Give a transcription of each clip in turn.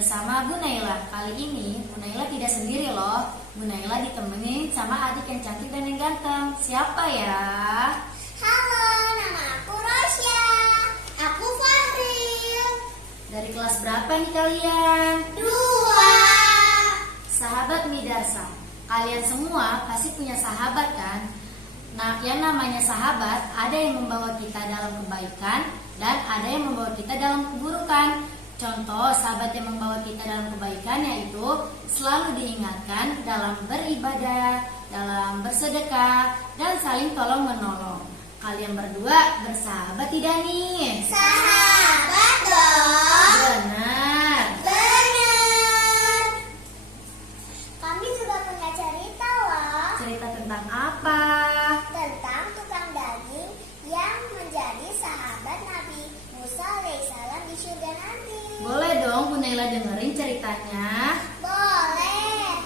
bersama Bu Naila. Kali ini Bu Naila tidak sendiri loh. Bu Naila ditemenin sama adik yang cantik dan yang ganteng. Siapa ya? Halo, nama aku Rosya. Aku Fahril. Dari kelas berapa nih kalian? 2. Sahabat Midarsa. Kalian semua pasti punya sahabat kan? Nah, yang namanya sahabat ada yang membawa kita dalam kebaikan dan ada yang membawa kita dalam keburukan. Contoh sahabat yang membawa kita dalam kebaikan yaitu selalu diingatkan dalam beribadah, dalam bersedekah, dan saling tolong menolong. Kalian berdua bersahabat tidak nih? Sahabat dong. Benar. Benar. Kami juga punya cerita loh. Cerita tentang apa? Tentang tukang daging yang menjadi sahabat Nabi Musa alaihissalam di surga nanti. Boleh dong Bu Naila dengerin ceritanya. Boleh.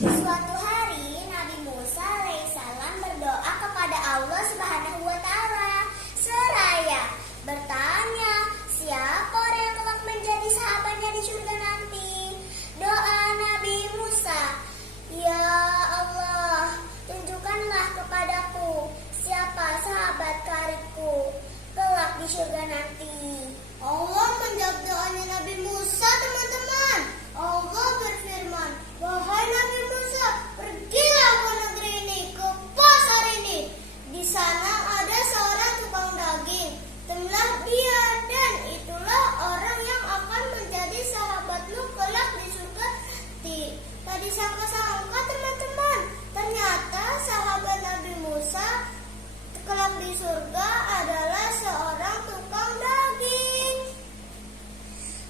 Suatu hari Nabi Musa alaihissalam berdoa kepada Allah Subhanahu wa taala seraya bertanya, siapa orang yang kelak menjadi sahabatnya di surga nanti? Doa Nabi Musa, ya Allah, tunjukkanlah kepadaku siapa sahabat karibku kelak di surga nanti. Allah menjawab doanya Nabi Musa, teman-teman. Allah berfirman, wahai Nabi Musa, pergilah ke negeri ini, ke pasar ini. Di sana ada seorang tukang daging. Temulah dia dan itulah orang yang akan menjadi sahabatmu kelak di surga. Tak disangka-sangka teman-teman, ternyata sahabat Nabi Musa kelak di surga adalah seorang tukang daging.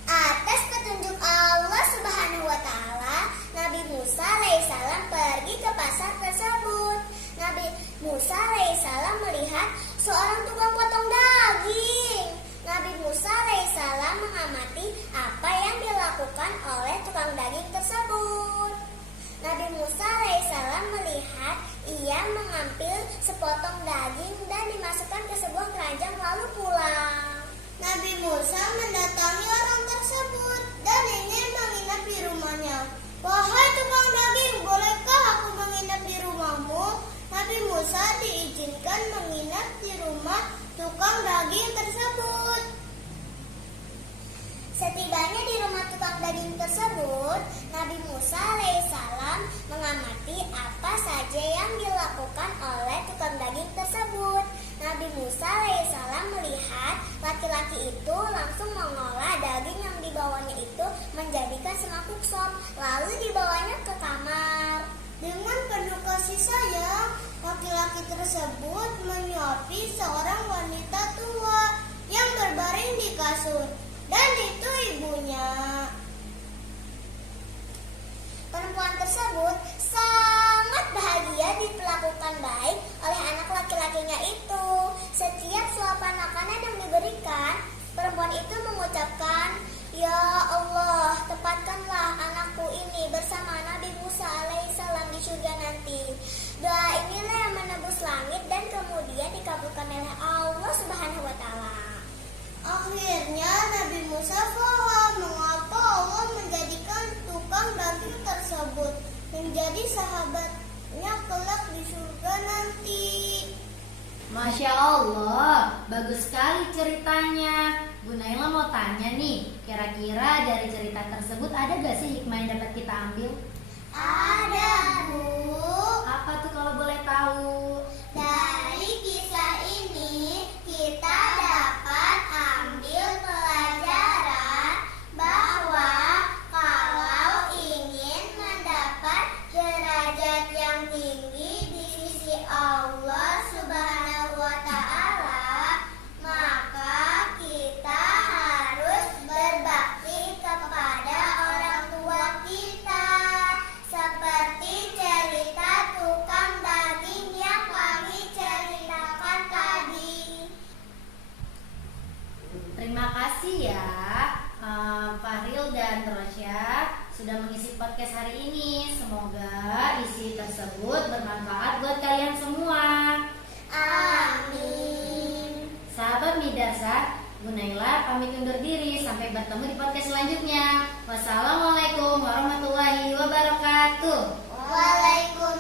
Atas petunjuk Allah Subhanahu wa taala, Nabi Musa alaihissalam pergi ke pasar tersebut. Nabi Musa alaihissalam melihat seorang tukang potong daging. Nabi Musa alaihissalam mengamati apa yang dilakukan oleh tukang daging tersebut. Nabi Musa alaihissalam melihat ia mengambil sepotong daging dan dimasukkan ke sebuah keranjang lalu pulang. Nabi Musa mendatangi orang tersebut dan ingin menginap di rumahnya. Wahai tukang daging, bolehkah aku menginap di rumahmu? Nabi Musa diizinkan menginap di rumah tukang daging tersebut. Setibanya di rumah tukang daging tersebut, Nabi Musa alaihissalam mengamati apa saja yang dilakukan oleh tukang daging tersebut. Nabi Musa alaihissalam melihat laki-laki itu langsung mengolah daging yang dibawanya itu menjadikan semangkuk sop, lalu dibawanya ke kamar. Dengan penuh kasih sayang, laki-laki tersebut menyuapi seorang wanita tua yang berbaring di kasur. Dan itu ibunya. Perempuan tersebut sangat bahagia diperlakukan baik oleh anak laki-lakinya itu. Setiap suapan makanan yang diberikan, perempuan itu mengucapkan, ya Allah, tepatkanlah anakku ini bersama Nabi Musa alaihissalam di surga nanti. Doa inilah yang menembus langit dan kemudian dikabulkan oleh Allah Subhanahu wa taala. Akhirnya Nabi Musa paham mengapa Allah menjadikan tukang daging tersebut menjadi sahabatnya kelak di surga nanti. Masya Allah, bagus sekali ceritanya. Bu Naila mau tanya nih, kira-kira dari cerita tersebut ada gak sih hikmah yang dapat kita ambil? Ada, Bu. Apa tuh kalau boleh tahu? Dari kisah ini kita dapat ambil pelajaran bahwa kalau ingin mendapat derajat yang tinggi di sisi Allah Subhanahu wa taala, maka kita harus berbakti kepada orang tua kita. Seperti cerita tukang daging yang kami ceritakan tadi. Terima kasih ya Fahril dan Rosya sudah mengisi podcast hari ini. Semoga isi tersebut bermanfaat buat kalian semua. Amin. Sahabat Midarsa, Bu Naila pamit undur diri. Sampai bertemu di podcast selanjutnya. Wassalamualaikum warahmatullahi wabarakatuh. Waalaikumsalam.